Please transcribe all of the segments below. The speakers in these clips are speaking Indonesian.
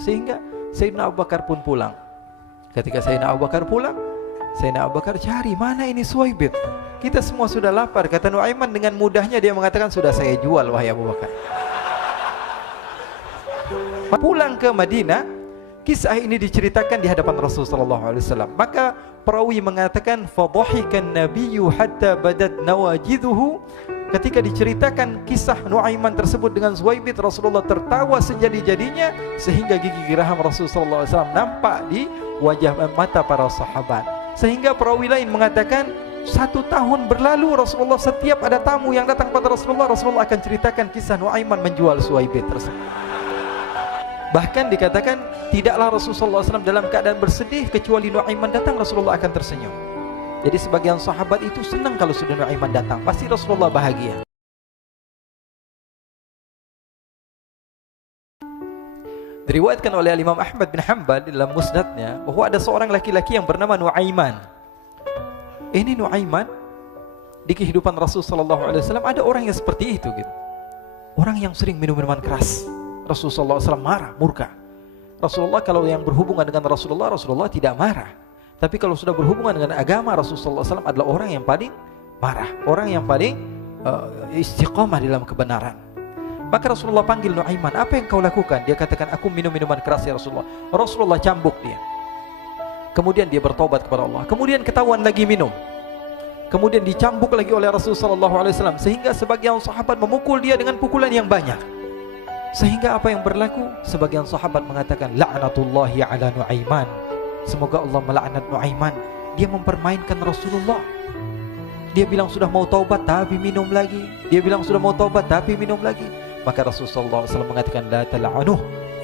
Sehingga Sayyidina Abu Bakar pun pulang. Ketika Sayyidina Abu Bakar pulang, Sayyidina Abu Bakar cari, mana ini Suwaibit? Kita semua sudah lapar. Kata Nuaiman dengan mudahnya dia mengatakan, sudah saya jual wahai Abu Bakar. Pulang ke Madinah, kisah ini diceritakan di hadapan Rasulullah SAW. Maka perawi mengatakan, fadhahikan nabiyyu hatta badat nawajiduhu. Ketika diceritakan kisah Nuaiman tersebut dengan Suwaibit, Rasulullah tertawa sejadi-jadinya sehingga gigi geraham Rasulullah SAW nampak di wajah mata para sahabat. Sehingga perawi lain mengatakan 1 tahun berlalu Rasulullah setiap ada tamu yang datang pada Rasulullah, Rasulullah akan ceritakan kisah Nuaiman menjual Suwaibit tersebut. Bahkan dikatakan tidaklah Rasulullah SAW dalam keadaan bersedih kecuali Nuaiman datang Rasulullah akan tersenyum. Jadi sebagian sahabat itu senang kalau sudah Nuaiman datang, pasti Rasulullah bahagia. Diriwayatkan oleh Imam Ahmad bin Hanbal dalam musnadnya bahwa ada seorang laki-laki yang bernama Nuaiman. Ini Nuaiman di kehidupan Rasulullah SAW ada orang yang seperti itu gitu. Orang yang sering minum minuman keras. Rasulullah SAW marah, murka. Rasulullah kalau yang berhubungan dengan Rasulullah tidak marah. Tapi kalau sudah berhubungan dengan agama, Rasulullah SAW adalah orang yang paling marah, orang yang paling istiqamah dalam kebenaran. Maka Rasulullah panggil Nuaiman, apa yang kau lakukan? Dia katakan, aku minum minuman keras ya Rasulullah. Rasulullah cambuk dia. Kemudian dia bertobat kepada Allah. Kemudian ketahuan lagi minum. Kemudian dicambuk lagi oleh Rasulullah SAW. Sehingga sebagian sahabat memukul dia dengan pukulan yang banyak. Sehingga apa yang berlaku? Sebagian sahabat mengatakan, la'natullahi ala Nuaiman. Semoga Allah melaknat Nuaiman. Dia mempermainkan Rasulullah. Dia bilang sudah mau taubat tapi minum lagi. Dia bilang sudah mau taubat tapi minum lagi. Maka Rasulullah SAW mengatakan, la tal'anuh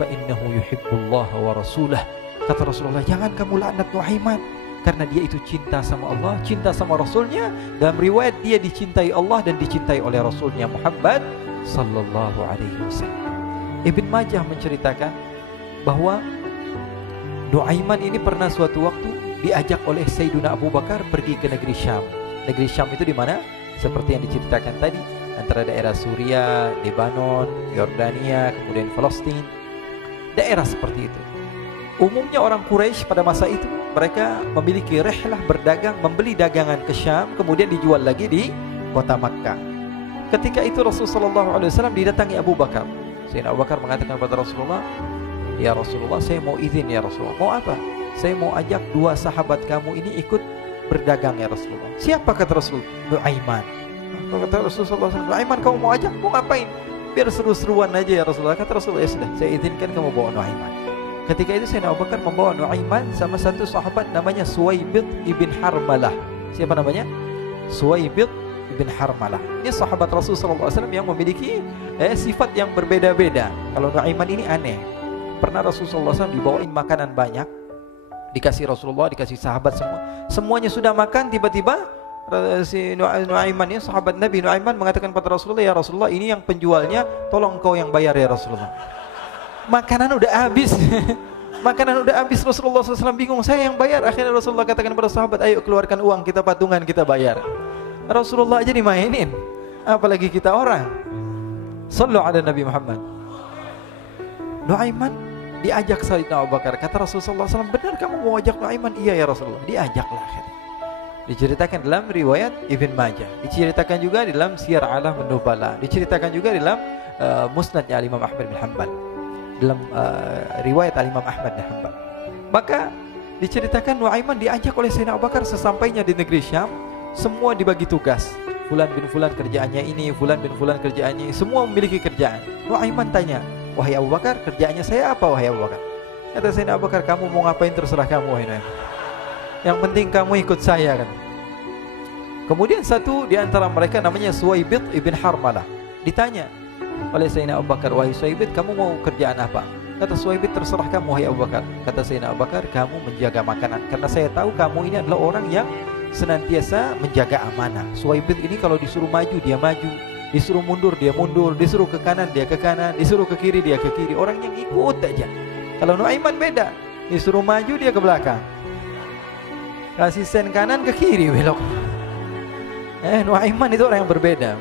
fa innahu yuhibbullah wa rasulah. Kata Rasulullah, jangan kamu laknat Nuaiman, karena dia itu cinta sama Allah, cinta sama Rasulnya. Dalam riwayat dia dicintai Allah dan dicintai oleh Rasulnya Muhammad sallallahu alaihi wasallam. Ibn Majah menceritakan bahwa Nuaiman ini pernah suatu waktu diajak oleh Sayyidina Abu Bakar pergi ke negeri Syam. Negeri Syam itu di mana? Seperti yang diceritakan tadi, antara daerah Suriah, Lebanon, Yordania, kemudian Palestina. Daerah seperti itu. Umumnya orang Quraisy pada masa itu mereka memiliki rihlah berdagang, membeli dagangan ke Syam, kemudian dijual lagi di kota Makkah. Ketika itu Rasulullah SAW didatangi Abu Bakar. Sayyidina Abu Bakar mengatakan kepada Rasulullah, ya Rasulullah, saya mau izin ya Rasulullah. Mau apa? Saya mau ajak 2 sahabat kamu ini ikut berdagang ya Rasulullah. Siapa kata Rasul? Nuaiman. Kata Rasulullah SAW, Nuaiman kamu mau ajak? Mau ngapain? Biar seru-seruan aja ya Rasulullah. Kata Rasulullah, ya sudah, saya izinkan kamu bawa Nuaiman. Ketika itu Sayyidina Abu Bakar membawa Nuaiman sama satu sahabat namanya Suwaibit ibn Harmalah. Siapa namanya? Suwaibit ibn Harmalah. Ini sahabat Rasulullah SAW yang memiliki sifat yang berbeda-beda. Kalau Nuaiman ini aneh. Pernah Rasulullah SAW dibawain makanan banyak, dikasih Rasulullah, dikasih sahabat semua. Semuanya sudah makan, tiba-tiba si Nuaiman ini, sahabat Nabi Nuaiman mengatakan kepada Rasulullah, ya Rasulullah, ini yang penjualnya, tolong kau yang bayar ya Rasulullah. Makanan udah habis. Makanan udah habis, Rasulullah SAW bingung, saya yang bayar. Akhirnya Rasulullah katakan kepada sahabat, ayo keluarkan uang, kita patungan, kita bayar. Rasulullah aja dimainin, apalagi kita orang. Sallu ala Nabi Muhammad. Nuaiman diajak Sayyidina Abu Bakar. Kata Rasulullah SAW, benar kamu mau ajak Nuaiman? Iya ya Rasulullah. Diajaklah akhirnya. Diceritakan dalam riwayat Ibn Majah, diceritakan juga dalam Siyar A'lam An-Nubala, diceritakan juga dalam musnadnya Imam Ahmad bin Hanbal, dalam riwayat Imam Ahmad bin Hanbal. Maka diceritakan Nuaiman diajak oleh Sayyidina Abu Bakar. Sesampainya di negeri Syam, semua dibagi tugas. Fulan bin Fulan kerjaannya ini, Fulan bin Fulan kerjaannya ini, semua memiliki kerjaan. Nuaiman tanya, wahai Abu Bakar, kerjaannya saya apa wahai Abu Bakar? Kata Sayyidina Abu Bakar, kamu mau ngapain terserah kamu wahai Nuaiman. Yang penting kamu ikut saya kan. Kemudian satu di antara mereka namanya Suwaibit ibn Harmalah. Ditanya oleh Sayyidina Abu Bakar, wahai Suwaibit, kamu mau kerjaan apa? Kata Suwaibit, terserah kamu wahai Abu Bakar. Kata Sayyidina Abu Bakar, kamu menjaga makanan, karena saya tahu kamu ini adalah orang yang senantiasa menjaga amanah. Suwaibit ini kalau disuruh maju dia maju, disuruh mundur dia mundur, disuruh ke kanan dia ke kanan, disuruh ke kiri dia ke kiri. Orang yang ikut aja. Kalau Nuaiman beda, disuruh maju dia ke belakang, kasih sen kanan ke kiri belok. Nuaiman itu orang yang berbeda.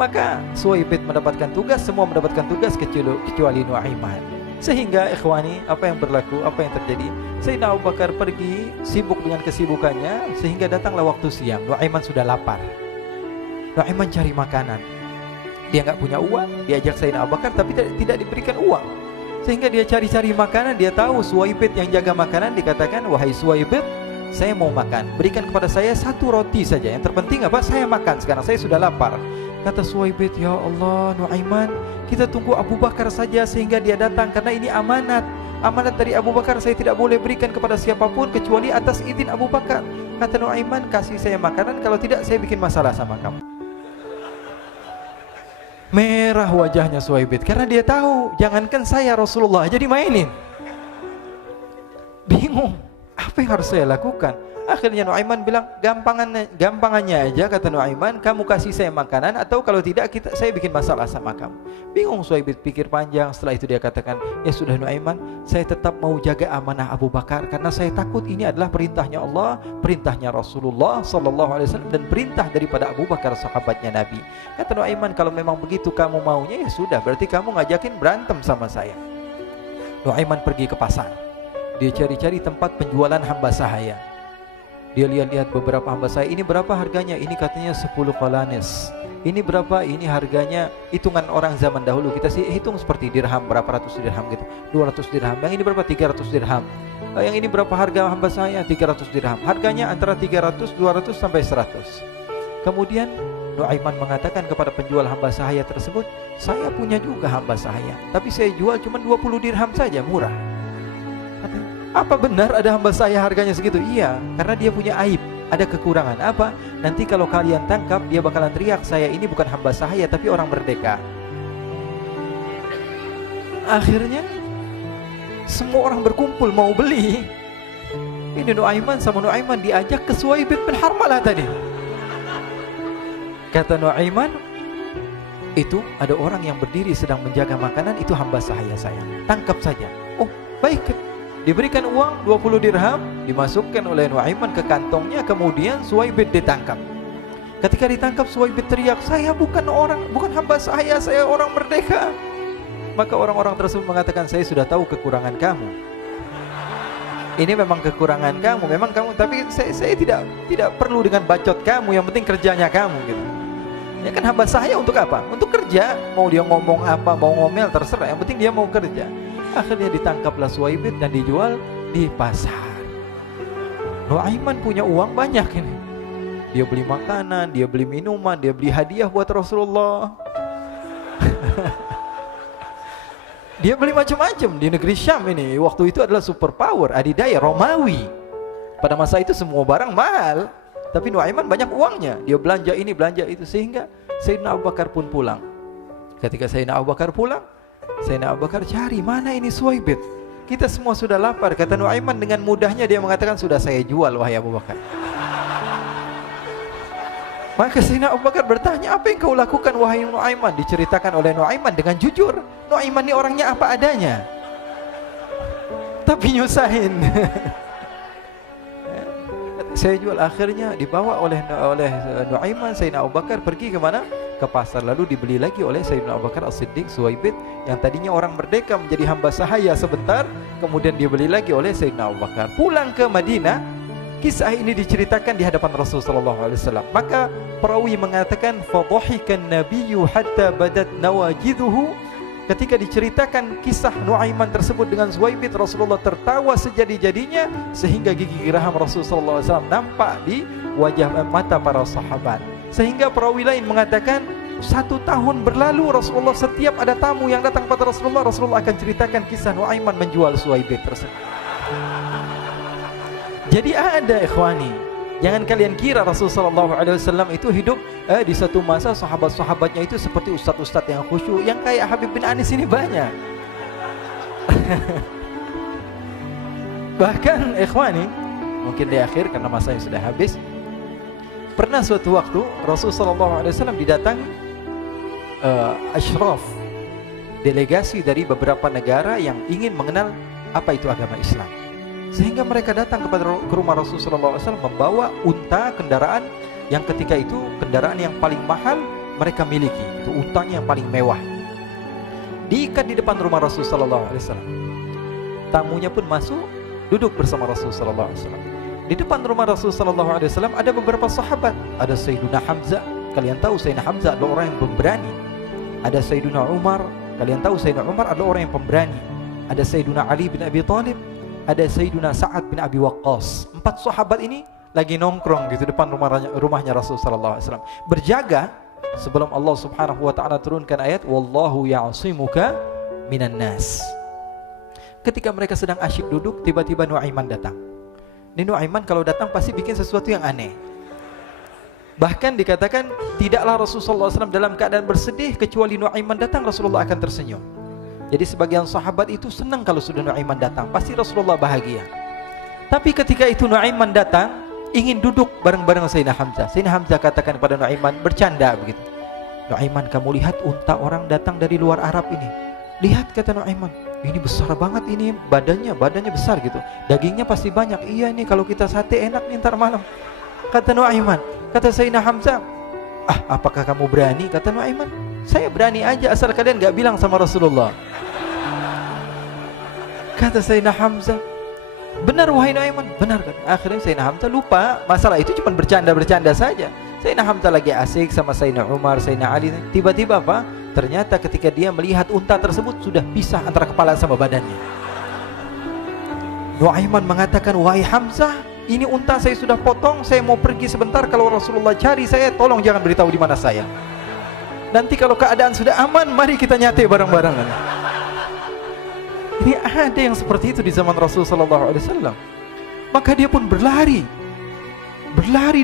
Maka Suwaibit mendapatkan tugas, semua mendapatkan tugas kecuali Nuaiman. Sehingga ikhwani, apa yang berlaku, apa yang terjadi? Sayyidina Abu Bakar pergi sibuk dengan kesibukannya, sehingga datanglah waktu siang. Nuaiman sudah lapar. Nuaiman cari makanan. Dia nggak punya uang, diajak Sayyidina Abu Bakar tapi tidak diberikan uang. Sehingga dia cari-cari makanan, dia tahu Suwaibit yang jaga makanan, dikatakan, "Wahai Suwaibit, saya mau makan, berikan kepada saya 1 roti saja. Yang terpenting apa? Saya makan sekarang, saya sudah lapar." Kata Suwaibit, "Ya Allah, Nuaiman, kita tunggu Abu Bakar saja sehingga dia datang, karena ini amanat. Amanat dari Abu Bakar, saya tidak boleh berikan kepada siapapun kecuali atas izin Abu Bakar." Kata Nuaiman, "Kasih saya makanan, kalau tidak saya bikin masalah sama kamu." Merah wajahnya Suwaibit karena dia tahu, jangankan saya, Rasulullah jadi mainin. Bingung, apa yang harus saya lakukan? Akhirnya Nuaiman bilang, gampangannya aja, kata Nuaiman, kamu kasih saya makanan, atau kalau tidak saya bikin masalah sama kamu. Bingung Suwaibit, pikir panjang. Setelah itu dia katakan, ya sudah Nuaiman, saya tetap mau jaga amanah Abu Bakar, karena saya takut ini adalah perintahnya Allah, perintahnya Rasulullah SAW, dan perintah daripada Abu Bakar, sahabatnya Nabi. Kata Nuaiman, kalau memang begitu kamu maunya, ya sudah, berarti kamu ngajakin berantem sama saya. Nuaiman pergi ke pasar. Dia cari-cari tempat penjualan hamba sahaya. Dia lihat-lihat beberapa hamba sahaya. Ini berapa harganya? Ini katanya 10 qalanis. Ini berapa? Ini harganya, hitungan orang zaman dahulu, kita sih hitung seperti dirham, berapa ratus dirham gitu, 200 dirham. Yang ini berapa? 300 dirham. Yang ini berapa harga hamba sahaya? 300 dirham. Harganya antara 300, 200 sampai 100. Kemudian Nuaiman mengatakan kepada penjual hamba sahaya tersebut, saya punya juga hamba sahaya, tapi saya jual cuma 20 dirham saja, murah. Apa benar ada hamba saya harganya segitu? Iya, karena dia punya aib, ada kekurangan. Apa? Nanti kalau kalian tangkap, dia bakalan teriak, saya ini bukan hamba sahaya tapi orang merdeka. Akhirnya semua orang berkumpul mau beli. Ini Nuaiman sama Nuaiman diajak ke Suwaibit bin Harmalah tadi. Kata Nuaiman, itu ada orang yang berdiri sedang menjaga makanan, itu hamba sahaya saya, tangkap saja. Oh baik. Diberikan uang 20 dirham, dimasukkan oleh Nuaiman ke kantongnya, kemudian Suwaibit ditangkap. Ketika ditangkap, Suwaibit teriak, saya bukan hamba saya orang merdeka. Maka orang-orang tersebut mengatakan, saya sudah tahu kekurangan kamu. Ini memang kekurangan kamu, memang kamu, tapi saya tidak perlu dengan bacot kamu, yang penting kerjanya kamu gitu. Ya kan hamba saya untuk apa? Untuk kerja. Mau dia ngomong apa, mau ngomel terserah, yang penting dia mau kerja. Akhirnya ditangkaplah Suwaibit dan dijual di pasar. Nuaiman punya uang banyak ini. Dia beli makanan, dia beli minuman, dia beli hadiah buat Rasulullah. Dia beli macam-macam di negeri Syam ini. Waktu itu adalah superpower, adidaya Romawi. Pada masa itu semua barang mahal, tapi Nuaiman banyak uangnya. Dia belanja ini, belanja itu, sehingga Sayyidina Abu Bakar pun pulang. Ketika Sayyidina Abu Bakar pulang, Sayyidina Abu Bakar cari, mana ini Suwaibit? Kita semua sudah lapar. Kata Nuaiman dengan mudahnya dia mengatakan, sudah saya jual wahai Abu Bakar. Maka Sayyidina Abu Bakar bertanya, apa yang kau lakukan wahai Nuaiman? Diceritakan oleh Nuaiman dengan jujur. Nuaiman ini orangnya apa adanya, tapi nyusahin. Saya jual. Akhirnya dibawa oleh Nuaiman, Sayyidina Abu Bakar pergi ke mana? Ke pasar, lalu dibeli lagi oleh Sayyidina Abu Bakar As-Siddiq. Suwaibit yang tadinya orang merdeka menjadi hamba sahaya sebentar, kemudian dibeli lagi oleh Sayyidina Abu Bakar. Pulang ke Madinah, kisah ini diceritakan di hadapan Rasulullah SAW. Maka perawi mengatakan, fadhahikan nabiyyu hatta badat nawajiduhu. Ketika diceritakan kisah Nuaiman tersebut dengan Suwaibit, Rasulullah tertawa sejadi-jadinya sehingga gigi geraham Rasulullah SAW nampak di wajah mata para sahabat. Sehingga perawi lain mengatakan 1 tahun berlalu, Rasulullah setiap ada tamu yang datang pada Rasulullah akan ceritakan kisah Nuaiman menjual Suwaibit tersebut. Jadi ada ikhwani, jangan kalian kira Rasulullah SAW itu hidup di satu masa sahabat-sahabatnya itu seperti ustadz-ustadz yang khusyuk, yang kayak Habib bin Anis ini banyak. Bahkan ikhwani, mungkin di akhir karena masanya sudah habis, pernah suatu waktu Rasulullah SAW didatangi asyraf, delegasi dari beberapa negara yang ingin mengenal apa itu agama Islam. Sehingga mereka datang ke rumah Rasulullah SAW membawa unta, kendaraan yang ketika itu kendaraan yang paling mahal mereka miliki, itu untanya yang paling mewah. diikat di depan rumah Rasul sallallahu alaihi wasallam. Tamunya pun masuk, duduk bersama Rasul sallallahu alaihi wasallam. Di depan rumah Rasul sallallahu alaihi wasallam ada beberapa sahabat. Ada Sayyiduna Hamzah. Kalian tahu Sayyidina Hamzah adalah orang yang pemberani. Ada Sayyiduna Umar. Kalian tahu Sayyidina Umar adalah orang yang pemberani. Ada Sayyiduna Ali bin Abi Thalib. Ada Sayyiduna Sa'ad bin Abi Waqqas. 4 sahabat ini lagi nongkrong gitu depan rumahnya Rasul sallallahu alaihi wasallam, berjaga sebelum Allah Subhanahu wa taala turunkan ayat wallahu ya'simuka minan nas. Ketika mereka sedang asyik duduk, tiba-tiba Nuaiman datang. Ini Nuaiman kalau datang pasti bikin sesuatu yang aneh. Bahkan dikatakan tidaklah Rasulullah SAW dalam keadaan bersedih, kecuali Nuaiman datang Rasulullah akan tersenyum. Jadi sebagian sahabat itu senang kalau sudah Nuaiman datang, pasti Rasulullah bahagia. Tapi ketika itu Nuaiman datang, ingin duduk bareng-bareng Sayyidina Hamzah. Sayyidina Hamzah katakan kepada Nuaiman, bercanda begitu. Nuaiman, kamu lihat unta orang datang dari luar Arab ini. Lihat, kata Nuaiman, ini besar banget ini, badannya besar gitu. Dagingnya pasti banyak. Iya nih kalau kita sate enak nih ntar malam. Kata Nuaiman. Kata Sayyidina Hamzah, apakah kamu berani? Kata Nuaiman, saya berani aja asal kalian gak bilang sama Rasulullah. Kata Sayyidina Hamzah, benar wahai Nuaiman, benar kan? Akhirnya Sayyidina Hamzah lupa masalah itu, cuma bercanda-bercanda saja. Sayyidina Hamzah lagi asik sama Sayyidina Umar, Sayyidina Ali. Tiba-tiba apa? Ternyata ketika dia melihat unta tersebut sudah pisah antara kepala sama badannya. Nuaiman mengatakan, wahai Hamzah, ini unta saya sudah potong, saya mau pergi sebentar. Kalau Rasulullah cari saya, tolong jangan beritahu di mana saya. Nanti kalau keadaan sudah aman, mari kita nyate bareng-barengan. Ini ada yang seperti itu di zaman Rasul sallallahu alaihi wasallam. Maka dia pun berlari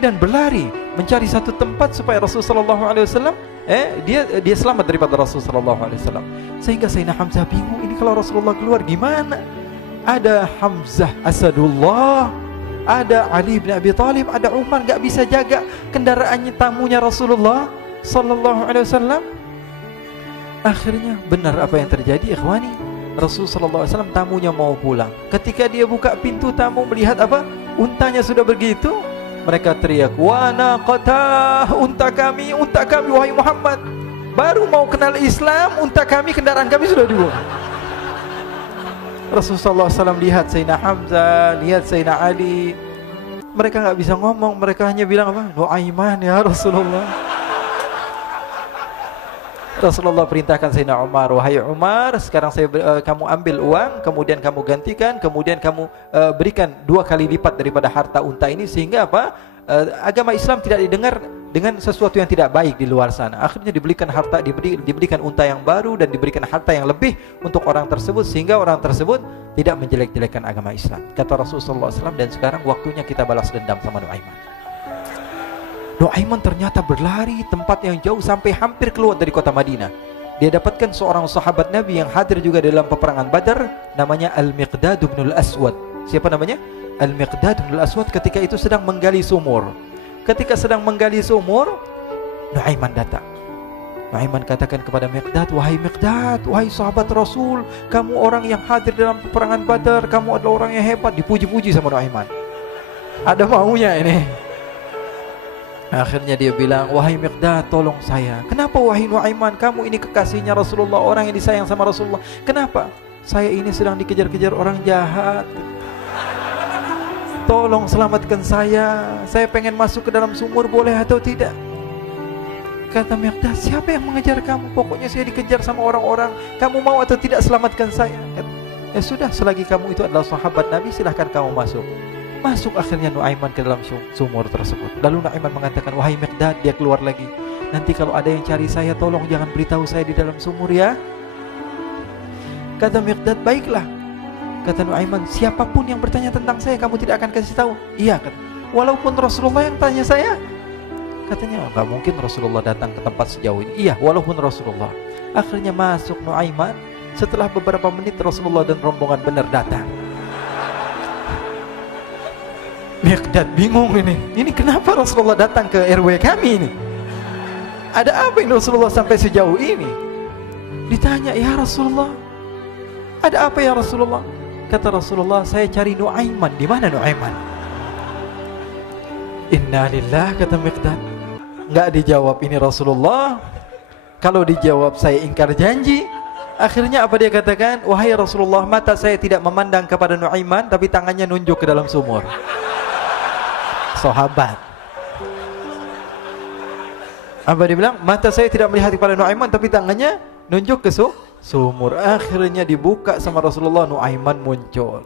dan berlari mencari satu tempat supaya Rasul sallallahu alaihi wasallam dia selamat daripada Rasul sallallahu alaihi wasallam. Sehingga Sayyidina Hamzah bingung, ini kalau Rasulullah keluar gimana? Ada Hamzah Asadullah, ada Ali bin Abi Thalib, ada Umar, gak bisa jaga kendaraannya tamunya Rasulullah sallallahu alaihi wasallam. Akhirnya benar apa yang terjadi, ikhwani. Rasul sallallahu alaihi wasallam tamunya mau pulang. Ketika dia buka pintu tamu melihat apa? Untanya sudah begitu. Mereka teriak, "Wa naqatah, unta kami wahai Muhammad. Baru mau kenal Islam, unta kami, kendaraan kami sudah dibuang." Rasul sallallahu alaihi wasallam lihat Sayyidina Hamzah, lihat Sayyidina Ali. Mereka enggak bisa ngomong, mereka hanya bilang apa? Nuaiman ya Rasulullah. Rasulullah perintahkan Sayyidina Umar, wahai Umar, sekarang kamu ambil uang, kemudian kamu gantikan, kemudian kamu berikan 2 kali lipat daripada harta unta ini, sehingga apa? Agama Islam tidak didengar dengan sesuatu yang tidak baik di luar sana. Akhirnya diberikan harta, diberikan unta yang baru dan diberikan harta yang lebih untuk orang tersebut, sehingga orang tersebut tidak menjelek-jelekan agama Islam. Kata Rasulullah SAW, dan sekarang waktunya kita balas dendam sama Nuaiman. Nuaiman ternyata berlari tempat yang jauh sampai hampir keluar dari kota Madinah. Dia dapatkan seorang sahabat Nabi yang hadir juga dalam peperangan Badar, namanya Al-Miqdad bin Al-Aswad. Siapa namanya? Al-Miqdad bin Al-Aswad ketika itu sedang menggali sumur. Ketika sedang menggali sumur, Nuaiman datang. Nuaiman katakan kepada Miqdad, wahai Miqdad, wahai sahabat Rasul, kamu orang yang hadir dalam peperangan Badar, kamu adalah orang yang hebat. Dipuji-puji sama Nuaiman. Ada maunya ini. Akhirnya dia bilang, wahai Miqdad, tolong saya. Kenapa wahai Nuaiman? Kamu ini kekasihnya Rasulullah, orang yang disayang sama Rasulullah. Kenapa? Saya ini sedang dikejar-kejar orang jahat. Tolong selamatkan saya. Saya pengen masuk ke dalam sumur, boleh atau tidak? Kata Miqdad, siapa yang mengejar kamu? Pokoknya saya dikejar sama orang-orang. Kamu mau atau tidak selamatkan saya? Ya sudah, selagi kamu itu adalah sahabat Nabi, silahkan kamu masuk. Masuk akhirnya Nuaiman ke dalam sumur tersebut. Lalu Nuaiman mengatakan, wahai Miqdad, dia keluar lagi. Nanti kalau ada yang cari saya, tolong jangan beritahu saya di dalam sumur ya. Kata Miqdad, baiklah. Kata Nuaiman, siapapun yang bertanya tentang saya, kamu tidak akan kasih tahu? Iya, kata. Walaupun Rasulullah yang tanya saya? Katanya, enggak mungkin Rasulullah datang ke tempat sejauh ini. Iya, walaupun Rasulullah. Akhirnya masuk Nuaiman. Setelah beberapa menit Rasulullah dan rombongan benar datang. Miqdad bingung ini. Ini kenapa Rasulullah datang ke RW kami ini? Ada apa ini Rasulullah sampai sejauh ini? Ditanya, ya Rasulullah, ada apa ya Rasulullah? Kata Rasulullah, saya cari Nuaiman. Di mana Nuaiman? Inna lillah, kata Miqdad. Enggak dijawab ini Rasulullah. Kalau dijawab saya ingkar janji. Akhirnya apa dia katakan? Wahai Rasulullah, mata saya tidak memandang kepada Nuaiman, tapi tangannya nunjuk ke dalam sumur. Sahabat. Apa dia bilang? Mata saya tidak melihat kepada Nuaiman, tapi tangannya nunjuk ke sumur. Akhirnya dibuka sama Rasulullah, Nuaiman muncul.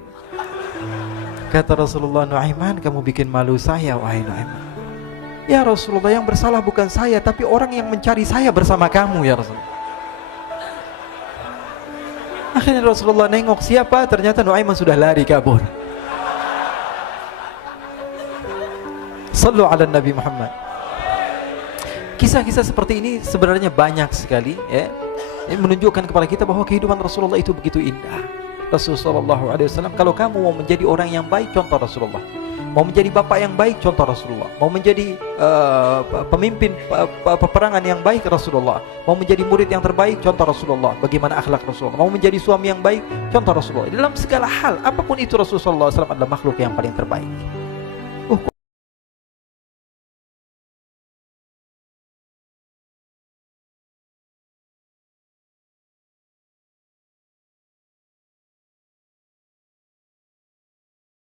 Kata Rasulullah, Nuaiman, kamu bikin malu saya, wahai Nuaiman. Ya Rasulullah, yang bersalah bukan saya, tapi orang yang mencari saya bersama kamu, ya Rasulullah. Akhirnya Rasulullah nengok, siapa? Ternyata Nuaiman sudah lari kabur. Sallu ala Nabi Muhammad. Kisah-kisah seperti ini sebenarnya banyak sekali, ya. Ini menunjukkan kepada kita bahwa kehidupan Rasulullah itu begitu indah. Rasulullah SAW, kalau kamu mau menjadi orang yang baik, contoh Rasulullah. Mau menjadi bapak yang baik, contoh Rasulullah. Mau menjadi pemimpin peperangan yang baik, Rasulullah. Mau menjadi murid yang terbaik, contoh Rasulullah. Bagaimana akhlak Rasulullah. Mau menjadi suami yang baik, contoh Rasulullah. Dalam segala hal, apapun itu, Rasulullah SAW adalah makhluk yang paling terbaik.